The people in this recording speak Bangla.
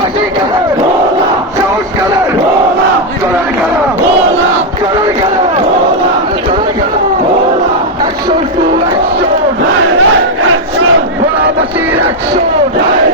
ফাঁসি কাদের সাহস কাদের চোরের কারা চোরের কারা চোরের কারা অ্যাকশন টু অ্যাকশন ভোলাবাসীর অ্যাকশন